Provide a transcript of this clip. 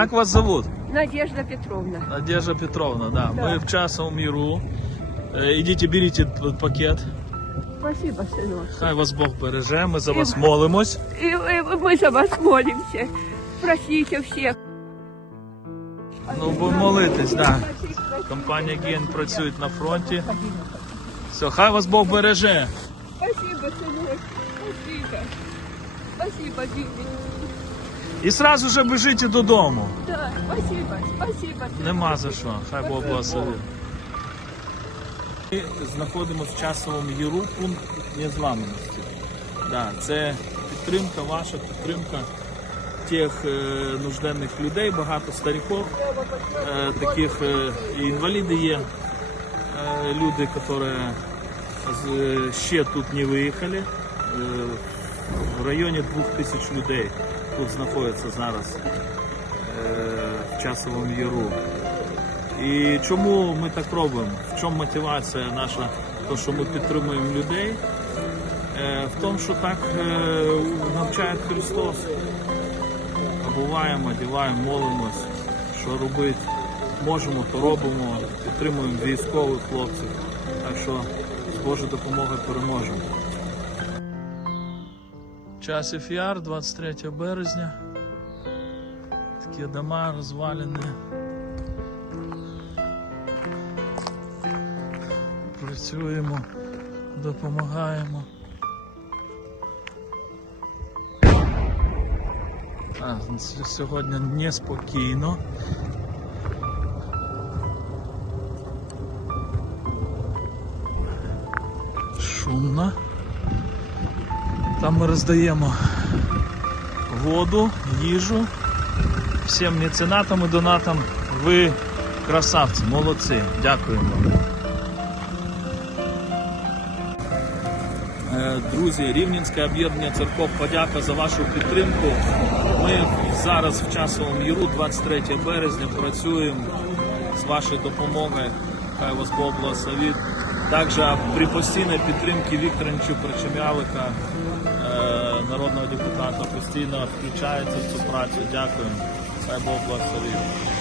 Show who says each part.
Speaker 1: Як вас зовут?
Speaker 2: Надежда Петровна.
Speaker 1: Надежда Петровна, да.
Speaker 2: Да.
Speaker 1: Мы в часовом миру. Э, Идите, берите п- пакет.
Speaker 2: Спасибо, сынок.
Speaker 1: Хай вас Бог береже, ми за вас молимось.
Speaker 2: И, и мы за вас молимся. Простите всех.
Speaker 1: Ну, ви молитесь, да. Компанія Ген працює на фронті. Все, хай вас Бог береже.
Speaker 2: Спасибо, сынок. Спасибо. Спасибо, Димя.
Speaker 1: І сразу же біжите додому.
Speaker 2: Да, спасибо, спасибо.
Speaker 1: Нема за що. Хай Бог благословить. Ми знаходимося в часовому яру пункт незламності. Да, це підтримка, ваша підтримка тих е, нужденних людей, багато стариків, е, таких е, і інваліди є, е, люди, які ще тут не виїхали. Е, в районі двох тисяч людей тут знаходяться зараз е, в часовому яру. І чому ми так робимо? В чому мотивація наша? То, що ми підтримуємо людей, Е, в тому, що так е, навчає Христос. Обуваємо, одіваємо, молимось, що робити можемо, то робимо, підтримуємо військових хлопців. Так що з Божою допомогою переможемо. Часів Яр, 23 березня. Такі дома розвалені. Працюємо, допомагаємо. А, сьогодні неспокійно. Шумно. Там ми роздаємо воду, їжу всім меценатам і донатам. Ви красавці, молодці. Дякуємо. Е, Друзі, Рівненське об'єднання церков, подяка за вашу підтримку. Ми зараз в часовому яру, 23 березня, працюємо з вашою допомогою. Хай вас Бог благословит. Також при постійній підтримці Віктора Причем'ялика, е, народного депутата, постійно включається в цю працю. Дякую. Хай Бог благословить.